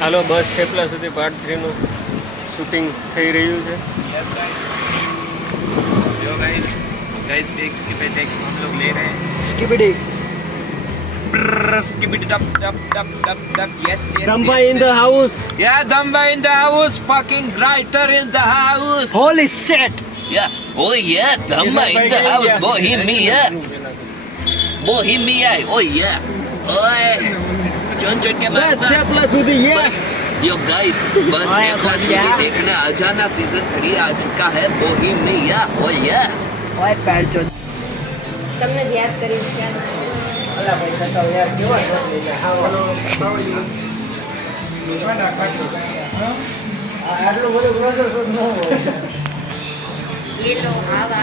હાલો બસ થેપલા સુધી પાર્ટ 3 નું શૂટિંગ થઈ રહ્યું છે। जो गाइस टेक्स की पे टेक्स हम लोग ले रहे हैं skibidi skibidi dap dap dap dap dap yes yes Damba in the house yeah Damba in the house fucking writer in the house Holi shit yeah oh yeah Damba in the house bohemia oh yeah ओए चुन के બસ मारना થેપલા સુધી yes yo guys बस थेपला સુધી देखना अजाना season 3 आ चुका है बोहेमिया oh yeah ઓય પેરચો તમને જ યાદ કરી છે અલા ભાઈ કહેતા યાર કેવા શોટ લઈ જાય હા ઓલો પાવલી આટલો બધો પ્રોસેસ ન હોય ये लो हवा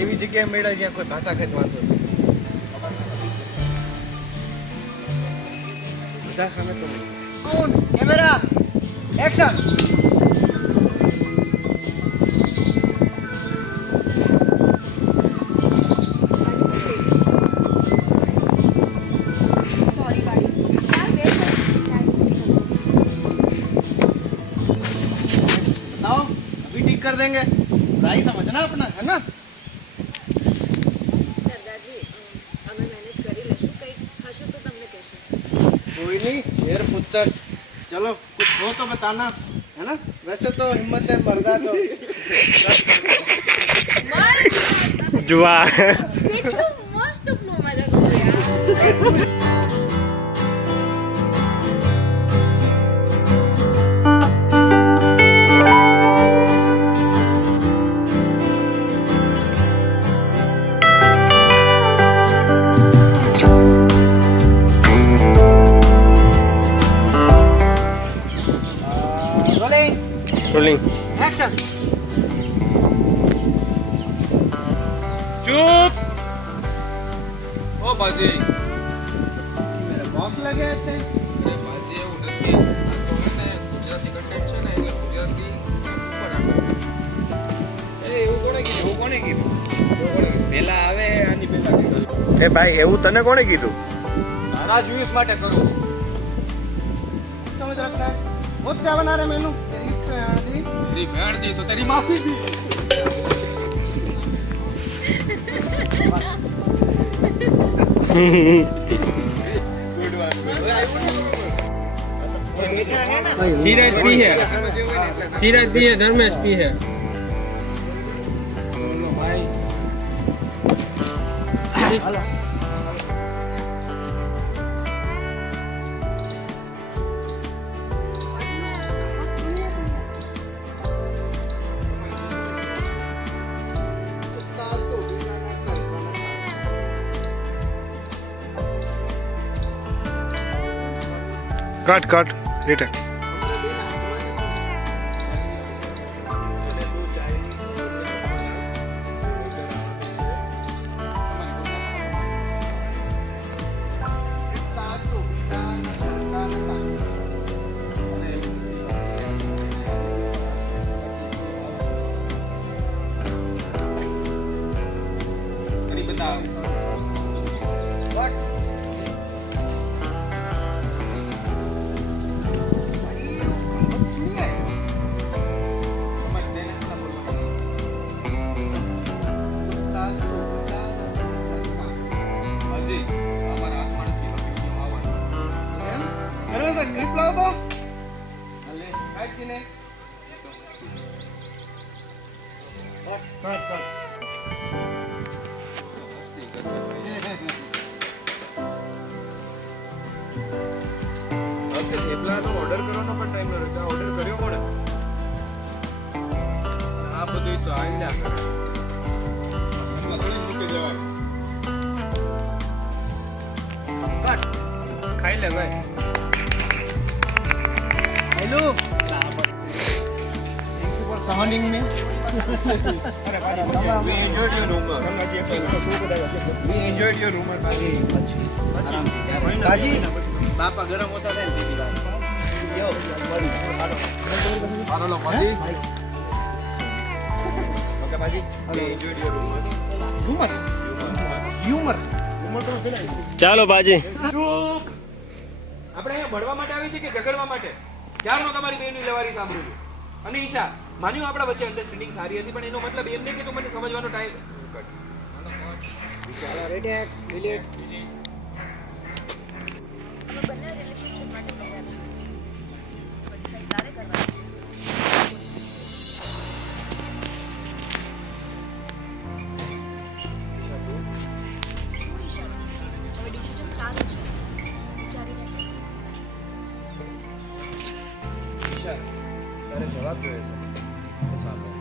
એવી જગ્યાએ મેળા જ્યાં કોઈ ઘાટા ખેત વાંધો બધા ખાને તો કેમેરા એક્શન कर देंगे राई समझना अपना है ना સરદારજી અમે મેનેજ કરી લેશું કંઈ હશે તો તમને કહેશું कोई नहीं यार पुत्र चलो कुछ हो तो बताना है ना वैसे तो हिम्मत है मर्दा तो जुआ કેટલું મસ્ત ફ્લો માં જતો યાર रोलिंग एक्शन चुप ओ बाजी मेरे बॉस लगे थे એ બાજી એવું નથી આ તો હે ને ગુજરાતી કન્ટેન્ટ છે ને એટલે ગુજરાતી ઉપર આવે એવું કોણે કીધું પહેલા આવે આની પહેલા કીધું એ ભાઈ એવું તને કોણે કીધું તારા જ વ્યુઝ માટે કરું समझ रखना है बहुत क्या बना रहे मेनू तेरी प्यारी तेरी बहन दी तो तेरी माफी दी सीरज भी है धर्मेश भी है भाई कट कट रिटर्न તમે સ્ક્રિપ્ટ લાવો તો હાલે કાઢ દીને કાટ મસ્તી કરશે ભાઈ. હવે થેપલાનો ઓર્ડર કરવાનો પણ ટાઈમ ન રહ્યો. ઓર્ડર કર્યો કોણે? આ બધું તો આઈલા કરે. ખાઈ લે ભાઈ. Hello thank you for sounding में We enjoyed your rumor. We enjoyed your rumor. बाजी बापा गरम होता है दीदी का यो Hello, Baji. Okay, Baji. We enjoyed your rumor. Humour humour ચાલો બાજી. આપણે અહીંયા ભણવા માટે આવી છે કે ઝઘડવા માટે? ક્યારનો તમારી બેનની લવારી સાંભળું છું. અને ઈશા, માન્યું આપણા વચ્ચે અન્ડરસ્ટેન્ડિંગ સારી હતી, પણ એનો મતલબ એમ નહીં કે તું મને સમજવાનો ટાઈમ અમે બંને રિલેશનશિપ માટે તૈયાર છીએ પણ decide તારે કરવાનું શું ઈશા? હવે ડિસિઝન તારું છે વિચારીને કર. ઈશા, તારે જવાબ જોઈએ છે. તો સાંભળ.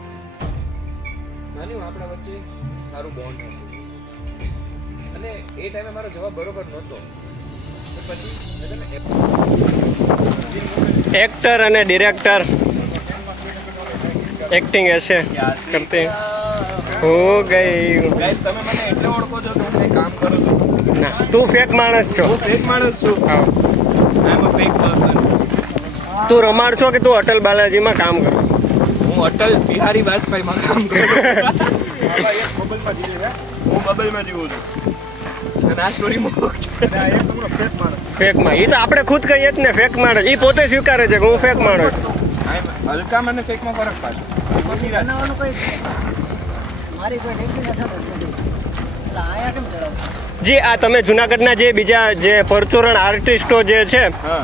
માન્યું આપણા વચ્ચે સારું બોન્ડ હતું અને એ ટાઈમે મારો જવાબ બરોબર નહોતો, તો પછી મેં તને एक्टर અને ડિરેક્ટર एक्टिंग ऐसे करते हो गई. ગાઈસ, તમે મને એટલે ઓળખો છો કે હું કંઈ કામ કરું છું? ના, તું ફેક માણસ છો. હું ફેક માણસ છું. હા. આઈ એમ અ ફેક પર્સન. તું રમાડ છો કે તું અટલ બાલાજીમાં કામ કરો? હું અટલ બિહારી વાજપેયીમાં કામ કરું છું. હું બબલમાં જીવું છું. અને આ સ્ટોરી મોક છે. ફેકમાં એ તો આપણે ખુદ કહીએ જ ને, ફેક માણસ. એ પોતે સ્વીકારે છે કે હું ફેક માણસ છું. હલકામાં અને ફેકમાં ફરક પાછો. જી, આ તમે જુનાગઢના જે બીજા જે પરચુરણ આર્ટિસ્ટો જે છે હા,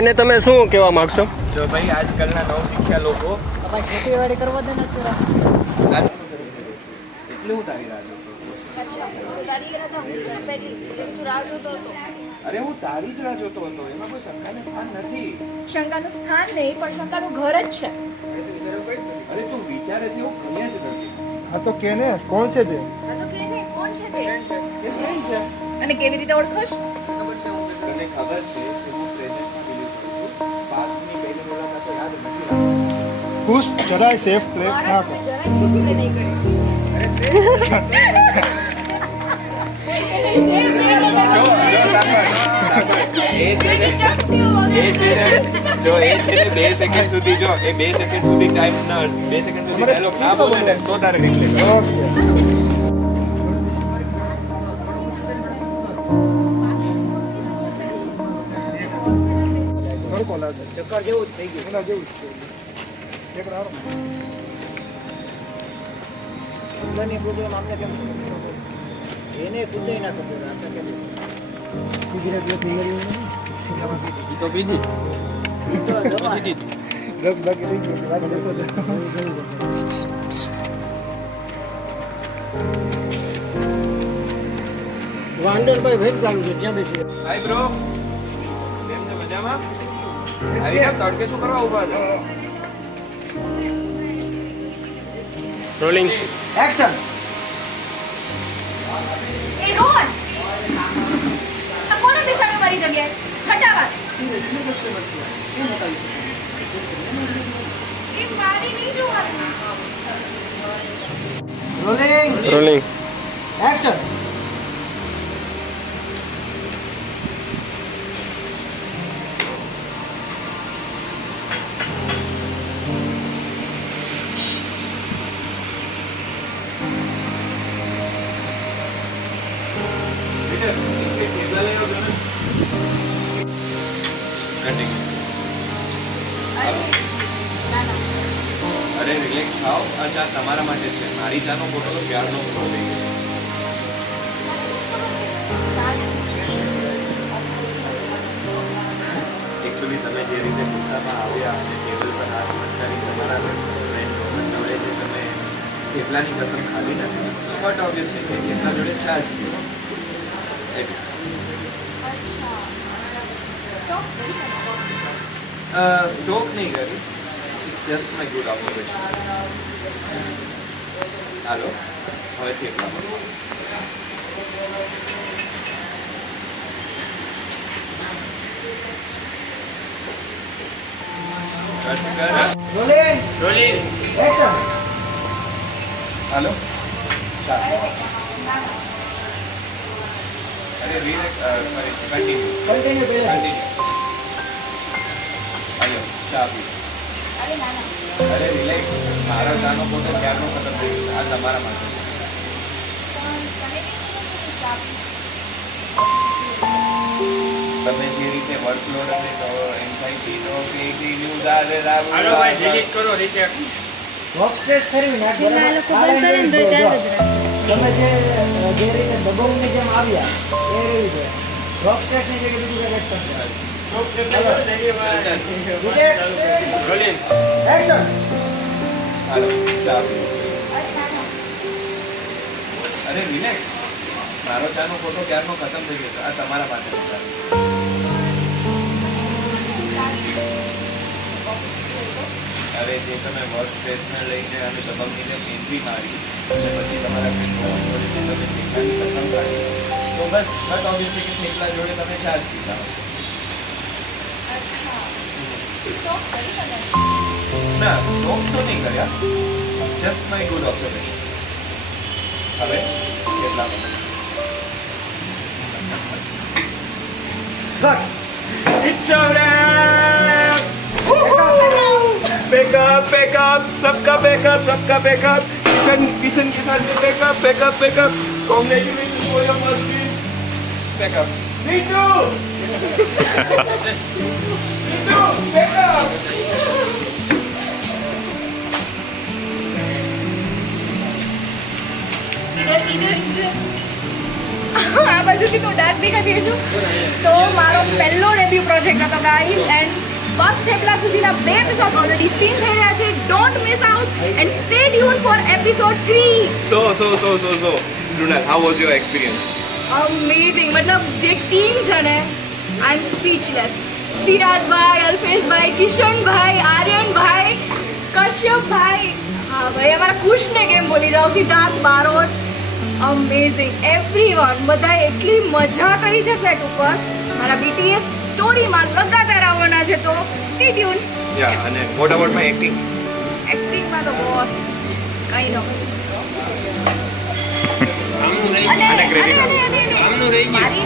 એને તમે શું કહેવા માંગશો? જો ભાઈ આજકાલના નવ શીખ્યા લોકો ખેતીવાડી કરવા દે ને એટલે હું તારી રાહ જોતો હતો. અચ્છા તો તારી રાહ હું છું પહેલી જેમ તું રાહ જોતો હતો. અરે હું તારી જ રાહ જોતો હતો. એમાં કોઈ શંકાનું સ્થાન નથી. શંકાનું સ્થાન નહીં પણ શંકાનું ઘર જ છે. અરે તું વિચારે છે એવું કંઈ જ નથી. हाँ तो कहने कौन से थे આ તો કે ને કોણ છે તે એ friend છે. અને કેવી રીતે ઓળખશ? તને ખબર છે કે હું પ્રેઝન્ટમાં બિલીવ કરું છું. પાસ્ટની પહેલી મુલાકાતો યાદ નથી રાખતો. खुश जरा सेफ प्ले મારા સામે જરાય સીધી લે નહીં કરી. જો એ છે ને 2 સેકન્ડ સુધી જો એ 2 સેકન્ડ સુધી ટાઈમ ના 2 સેકન્ડ સુધી ડાયલોગ ના બોલે ને તો તારે નીકળે. ચક્કર જેવું જ થઈ ગયું. ની પ્રોબ્લેમ આપણે કેમ એને ખુદ ના ખબર આપણે કેમ ઈ તો પીધી. તો જવા પછી દીધી. વાંદરભાઈ ભાઈ ચાલુ છે ત્યાં બેસી હાય બ્રો, કેમ છે? મજામાં? આવી જાવ, તડકે શું કરવા ઊભા છો? રોલિંગ. એક્શન એ રોહન આ કોને બેસાડ્યો મારી જગ્યાએ? હટાવા. એ મારી નહીં જોવાનું. Rolling rolling. એક્શન બેટા, એક ટેબલ લઈ આવજો ને. Continue. અરે ના ના અરે રિલેક્સ થાઓ. આ ચા તમારા માટે છે. મારી ચાનો ફોટો તો ક્યારનો ફોટો થઈ ગયો. એક એકચ્યુઅલી તમે જે રીતે ગુસ્સામાં આવ્યા અને ટેબલ પર હાથ મટકાવી તમારા ફ્રેન્ડ રોહન જોડે જે તમે થેપલાની કસમ ખાધી નથી બટ ઓબ્વિયસ છે કે થેપલા જોડે છાશ પીવો એટલે અચ્છા સ્ટોપ કરી શકો. સ્ટોક નહીં કરી it's just my good observation. હાલો હવે થેપલા બનાવો. Rolling rolling action. હાલો ચાલો અરે કન્ટિન્યુ કન્ટિન્યુ પહેલા કન્ટિન્યુ હાલો ચા પી અરે ના ના અરે રિલેક્સ મારા ચાનો પોતે ક્યારનો ખતમ થઈ ગયો આ તમારા માટે પણ તમે કેમ ચા તમે જે રીતે વર્કલોડ અને એન્ઝાઇટી નો કે ન્યૂઝ આવે હાલો ભાઈ ડિલીટ કરો રિજેક્ટ. વર્ક સ્ટ્રેસ ફેરવી નાખ બરાબર. આ line જોઈ લો. તમે જે રીતે દબાવની જેમ આવ્યા એ રહી છે. વર્ક સ્ટ્રેસ ની જગ્યાએ બીજું કંઈક એડ કરજો. Rolling action. હાલો ચા પી અરે ના ના અરે રિલેક્સ મારો ચાનો ફોટો ક્યારનો ખતમ થઈ ગયો છે આ તમારા માટે વિચારું છું. હવે જે તમે વર્ક સ્ટ્રેસને લઈને અને દબાવની જેમ એન્ટ્રી મારી અને પછી તમારા ફ્રેન્ડ જોડે જે તમે થેપલાની કસમ કાઢી તો બસ બટ ઓબ્વિયસ છે કે થેપલા જોડે તમે છાશ પીતા હશો. અચ્છા સ્ટોપ કરી શકો. ના સ્ટોપ તો નહીં કર્યા it's just my good observation. હવે કેટલા cut. It's a wrap! Backup, backup, सबका backup, सबका backup. किशन के साथ में backup, backup, backup. Congratulations for your first win. Backup. Bindu! Bindu, backup! આ બાજુથી તો ડાર્ક દેખાતી છું. તો મારો પહેલો ડેબ્યુ પ્રોજેક્ટ હતો ગાઈસ એન્ડ ફર્સ્ટ થેપલા સુધીના 2 એપિસોડ ઓલરેડી સ્ટ્રીમ થઈ રહ્યા છે. Don't miss out and stay tune four episode 3. So, Brunel, how was your experience? Amazing. મતલબ જે ટીમ છે ને આઈ એમ સ્પીચલેસ. સિરાજભાઈ, અલ્ફેશભાઈ, કિશનભાઈ, આર્યનભાઈ, કશ્યપભાઈ, હા ભાઈ અમારા ખુશને કેમ ભૂલી જાઉં, સિદ્ધાર્થ બારોટ, અમેઝિંગ એવરીવન. બધાએ એટલી મજા કરી છે સેટ ઉપર. મારા BTS સ્ટોરીમાં લગાતાર આવવાના છે તો stay tune. Yeah, and what about my acting? એક્ટિંગમાં તો બોસ કઈ ન. આમનું રહી અને ગયું. credit અને- અને- અને- આમનું રહી ગયું. મારી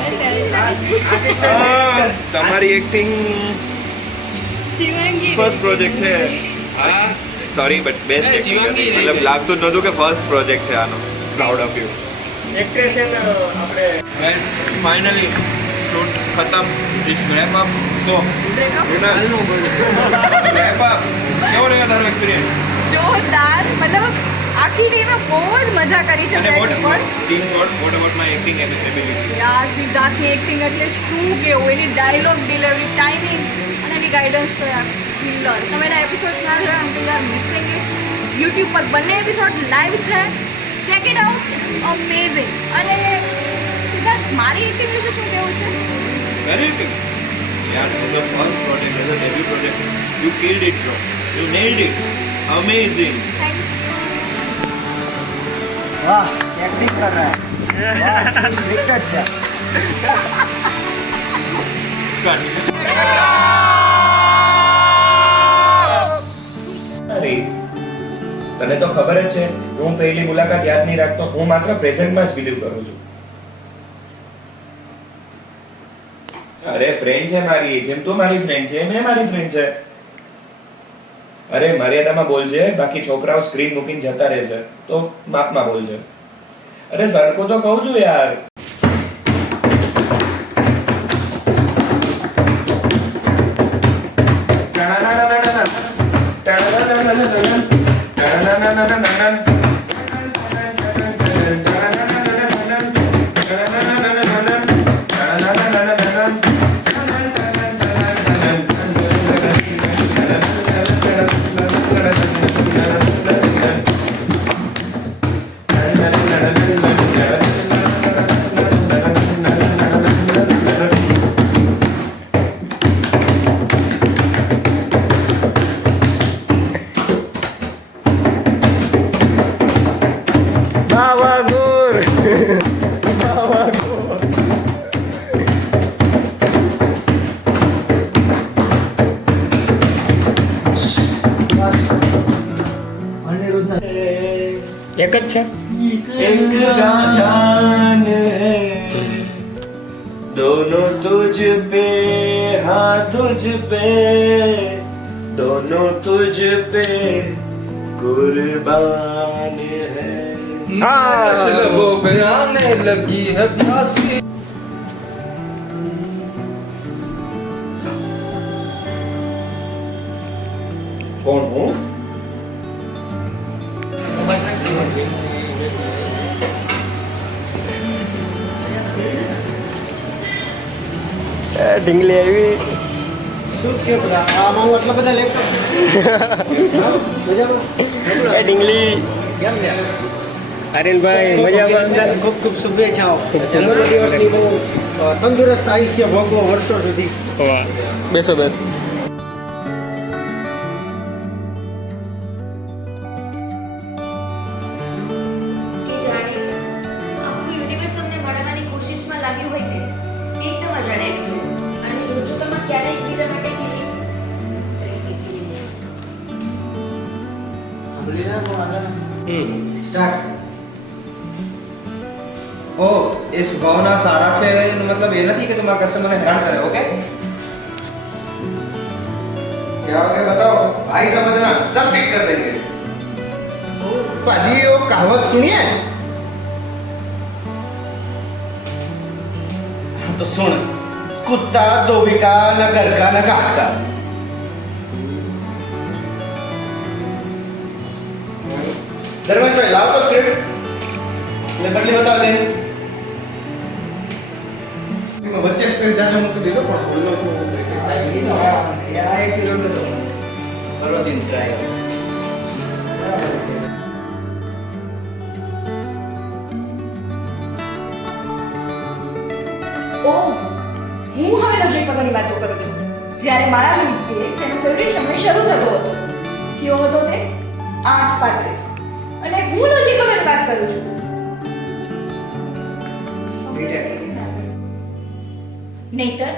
તમારી એક્ટિંગ શિવાંગી ફર્સ્ટ પ્રોજેક્ટ છે હા સોરી બટ બેસ્ટ અરે, શિવાંગી રહી મતલબ ગઈ. લાગતું જ નહોતું કે ફર્સ્ટ પ્રોજેક્ટ છે આનો પ્રાઉડ ઓફ યુ એક્ટ્રેસ આપણે વેલ ફાઇનલી શૂટ ખતમ ઇસ રેપ અપ તો બ્રેકઅપ રેપ અપ કેવો રહ્યો તારો એક્સપિરિયન્સ જોરદાર. મતલબ આખી ટીમે બહુ જ મજા કરી છે અને સેટ વોટ ઉપર. What about my acting ability યાર સિદ્ધાર્થની એક્ટિંગ એટલે શું કેવું, એની ડાયલોગ ડિલિવરી, ટાઈમિંગ અને એની ગાઈડન્સ તો યાર કિલર. તમે એના એપિસોડ્સ ના જોયા તો યાર મિસિંગ ઇટ. યુટ્યુબ પર બંને એપિસોડ લાઈવ છે, ચેક ઇટ આઉટ. અમેઝિંગ. અને સિદ્ધાર્થ મારી એક્ટિંગ વિશે શું કેવું છે? વેરી બિગ યાર as a first project as a debut project you killed it bro you nailed it amazing thank વાહ એક્ટિંગ કર રહા है वाह विकेट છે. કટ અરે તને તો ખબર જ છે હું પહેલી મુલાકાત યાદ નહીં રાખતો. હું માત્ર પ્રેઝન્ટમાં જ બિલીવ કરું છું. અરે ફ્રેન્ડ છે મારી, જેમ તું મારી ફ્રેન્ડ છે એમ એ મારી ફ્રેન્ડ છે. અરે મર્યાદામાં બોલજે, બાકી છોકરાઓ સ્ક્રીન મૂકીને જતા રહે છે તો માપમાં બોલજે. અરે સરખું તો કહું છું યાર. આવા ગોર આવા ગોર અનિરુદ્ધના એક જ છે एक जान है दोनों तुझ पे हाँ तुझ पे दोनों तुझ पे कुर्बान है हाँ लबों पे आने लगी है प्यासी कौन हूँ ઢીંગલી આવી શું કે બધા આમાં આટલા બધા લેપટોપ મજામાં એ ઢીંગલી આર્યનભાઈ મજામાં બધાને ખૂબ ખૂબ શુભેચ્છાઓ જન્મદિવસની બહુ તંદુરસ્ત આયુષ્ય ભોગવો વર્ષો સુધી વાહ બેસો બેસો કે જાણે આખું યુનિવર્સ અમને મળવાની કોશિશમાં લાગ્યું હોય તે એકદમ અજાણ્યા છો અને જોજો તમે ક્યારે એકબીજા માટે ફીલિંગ સાંભળી ના બોલા સ્ટાર્ટ ओ इस भावना सारा છે એનો મતલબ એ નથી કે તમારા કસ્ટમરને હેરાન કરે ઓકે क्या हो गया बताओ भाई समझना सब ठीक कर देंगे पाजी वो कहावत सुनिए हाँ तो सुन कुत्ता धोबी का न घर का न घाट का धर्मेश भाई लाओ तो स्क्रिप्ट ले बदली बताओ देने मैं बच्चे स्पेस जाने मुझे दे दो पर बोलो जो એ તો આ એક કિલો તો करो दिन ट्राई ઓહ હું હવે લોજિક વગરની વાતો કરું છું જ્યારે મારા લીધે તેનો ફેવરિટ સમય શરૂ થતો હતો કયો હતો તે 8:35 અને હું લોજિક વગરની વાત કરું છું નહીતર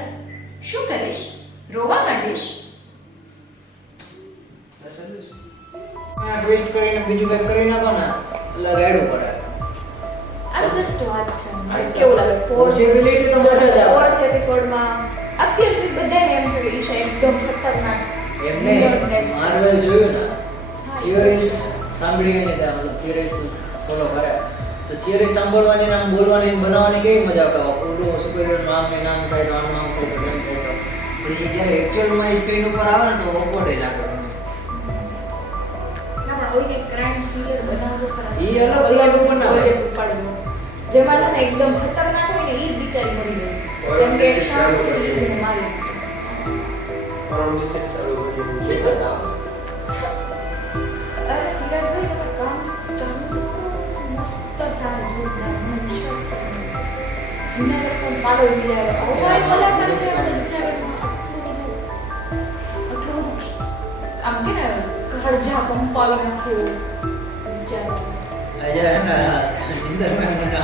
શું કરીશ રોવા માંડીશ આ ટ્વિસ્ટ કરીને બીજું કંઈક કરી નાખો ને લગાડવું પડે આ તો જસ્ટ વાત છે કેવું લાગે Possibility તો બધા જ આવે. ફોર્થ એપિસોડમાં અત્યાર સુધી બધાને એમ છે કે ઈશા એકદમ ખતરનાક એમને માર્વેલ જોયું ને થિયરીઝ સાંભળીને ત્યાં મતલબ થિયરીઝ ફોલો કરે તો થિયરી સાંભળવાની નામ બોલવાની ને બનાવવાની કેવી મજા આવે ઓલું સુપરિયર નામ ને નામ થાય તો આનું નામ થાય તો તેમ થાય તો પણ એ જ્યારે એકચ્યુઅલમાં સ્ક્રીન ઉપર આવે ને તો ઓકવર્ડ લાગે ના પણ ઓય કે ક્રાઇમ થ્રિલર બનાવજો ખરા ઈ અલગ thrill બનાવે. પ્રોજેક્ટ ઉપાડવો જેમાં છે ને એકદમ ખતરનાક હોય ને ઈ જ બિચારી મરી જાય કેમ કે શાંત હોય ઈ જ એને મારી કહેતા હતા અરે સિરાજભાઈ તમે કામ ચાલુ તો મસ્ત થાય જોરદાર મને વિશ્વાસ છે જૂનાગઢમાં પાડો વિચાર અવકાય કલાકાર છે અને જૂનાગઢમાં આટલું બધું આમ કે ને કાળજા કંપાવી નાખ્યો વિચાર આજે એના ઇન્ટરનેટ મને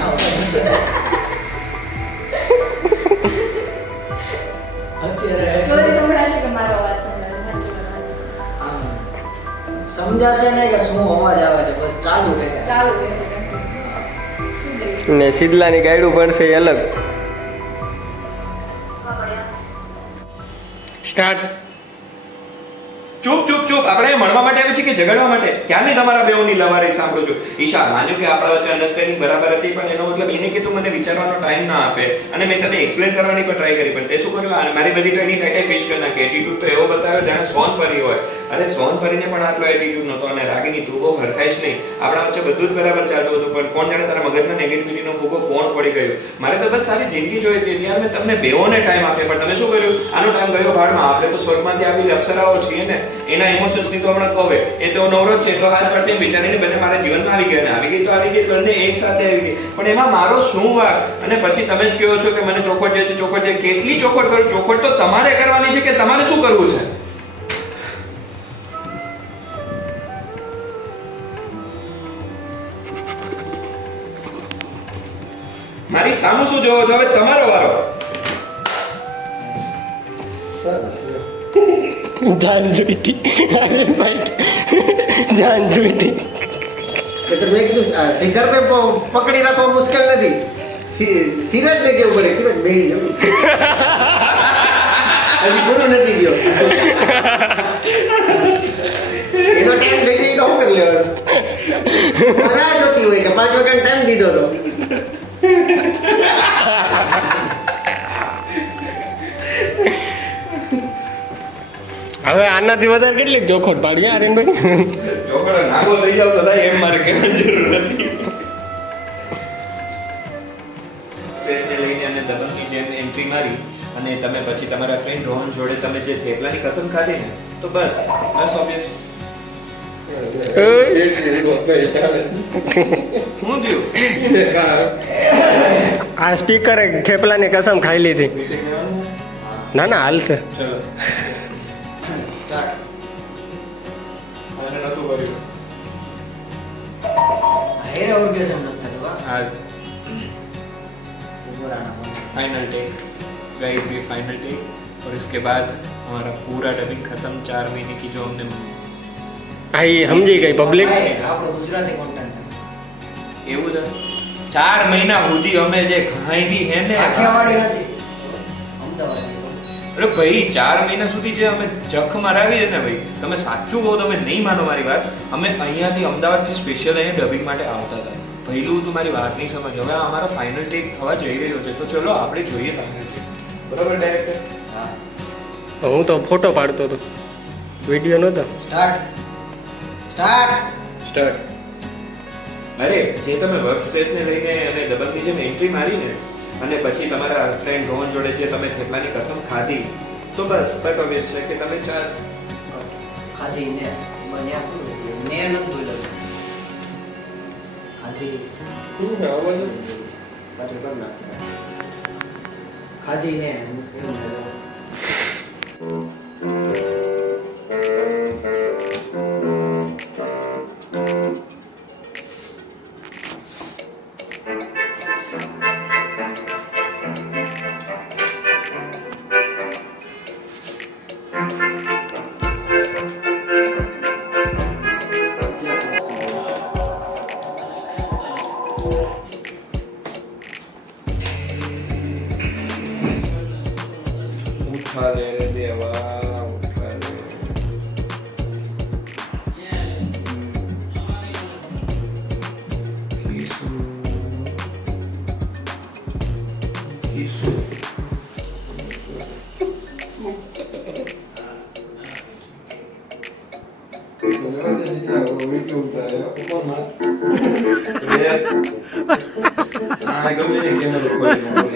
અત્યારે સ્ટોરી સંભળાશે કે મારો અવાજ સંભળાશે સાચી વાત આમ સમજાશે ને કે શું અવાજ આવે છે બસ ચાલુ રહે ચાલુ રહે છે શું દઈએ ને શીતલાની ગાયડું પણ છે એ અલગ સ્ટાર્ટ ચૂપ ચૂપ ચૂપ આપણે મળવા માટે આવે છે કે ઝઘડવા માટે ક્યારની તમારા બેઓની લવારી સાંભળું છું ઈશા માન્યું કે આપણા વચ્ચે અન્ડરસ્ટેન્ડિંગ બરાબર હતી પણ એનો મતલબ એને કે તું મને વિચારવાનો ટાઈમ ના આપે અને મેં તને એક્સપ્લેન કરવાની પણ ટ્રાય કરી પણ તે શું કર્યું આ મારી બધી ટ્રાયની ટાઈટે ફિશ કરી નાખી એટીટ્યુડ તો એવો બતાવ્યો જાણે સ્વોન પરી હોય અરે સ્વોન પરીને પણ આટલો એટીટ્યુડ નહોતો અને રાગીની તું બહુ હરખાઈશ નહીં આપણા વચ્ચે બધું જ બરાબર ચાલતું હતું પણ કોણ જાણે તારા મગજમાં નેગેટિવિટીનો ફૂગો કોણ પડી ગયો મારે તો બસ સારી જિંદગી જોઈએ હતી ત્યાં મેં તમને બેઓને ટાઈમ આપ્યો પણ તમે શું કર્યું આનો ટાઈમ ગયો ભાડમાં આપણે તો સ્વર્ગમાંથી આવેલી અપ્સરાઓ છીએ ને એના ઇમોશન્સ ની તો હમણાં કહે એ તો નવરો જ છે એટલો હાથ પડશે વિચારીને બંને મારા જીવનમાં આવી ગયા ને આવી ગઈ તો આવી ગઈ બંને એક સાથે આવી ગઈ પણ એમાં મારો શું વાક અને પછી તમે જ કહો છો કે મને ચોખવટ છે ચોખવટ છે કેટલી ચોખવટ કરું ચોખવટ તો તમારે કરવાની છે કે તમારે શું કરવું છે મારી સામું શું જોવો છો? હવે તમારો વારો. જાન જોઈતી આર્યનભાઈ જાન જોઈતી મેં કીધું સિદ્ધાર્થને પકડી રાખવો મુશ્કેલ નથી, સિરાજને કેવું પડે, સિરાજ બેહી જવું. હજી પૂરું નથી ગયો, એનો ટાઈમ થઈ ગયો તો શું કરી લેવાનું? રાહ જોતી હોય કે 5 વાગ્યાનો ટાઈમ દીધો તો. હવે આનાથી વધારે કેટલીક જોખોટ પાડી આર્યનભાઈ? ચોકડો નાગો થઈ જાવ તો થાય એમ મારે કહેવાની જરૂર નથી. સ્પેસને લઈને અને દબંગની જેમ એન્ટ્રી મારી અને તમે પછી તમારા ફ્રેન્ડ રોહન જોડે તમે જે થેપલાની કસમ ખાધી ને, તો બસ ઓબ્વિયસ. શું થયું? આ સ્પીકરે થેપલાની કસમ ખાઈ લીધી. ના ના હાલશે. ચલો સ્ટાર્ટ. આને નતું કર્યું. હેરે ઓર્ગેઝમ નથી થતું હા. આ ઉપર આના फाइनल टेक गाइस, ये फाइनल टेक और इसके बाद हमारा पूरा डबिंग खत्म. 4 महीने की जो हमने આ ઈ સમજી ગઈ પબ્લિક. આપણો ગુજરાતી કોન્ટેન્ટ એવું છે 4 મહિના સુધી અમે જે ખાઈવી હે ને, કાઠિયાવાડી નથી અમદાવાદી. અરે ભાઈ 4 મહિના સુધી જે અમે જખ મરાવી છે ને ભાઈ, તમે સાચું કહો, તમે નહીં માનો મારી વાત, અમે અહીંયાથી અમદાવાદથી સ્પેશિયલ અહીંયા ડબિંગ માટે આવતા હતા. પહેલું તું મારી વાત નહીં સમજ. હવે અમારો ફાઇનલ ટેક થવા જઈ રહ્યો છે, તો ચલો આપણે જોઈએ ફાઇનલ ટેક. બરાબર ડાયરેક્ટર? હા. હું તો ફોટો પાડતો હતો, વિડીયો નહોતો. સ્ટાર્ટ. સ્ટાર્ટ. સ્ટાર્ટ. અરે જે તમે વર્ક સ્પેસને લઈને અને દબંગની જેમ એન્ટ્રી મારી ને, અને પછી તમારા ફ્રેન્ડ રોહન જોડે જે તમે થેપલાની કસમ ખાધી, તો બસ બટ ઓબ્વિયસ છે કે તમે ચાર ખાધી ને મને આ પૂરું ને નથી બોલ્યો. ખાધી પાછું કર નાખ. ખાધી ને એવું બોલ્યો. ઉઠા લે રે દેવા, ઉઠા લે. ખીસું. આ ગમે તે કેમેરો ખોલી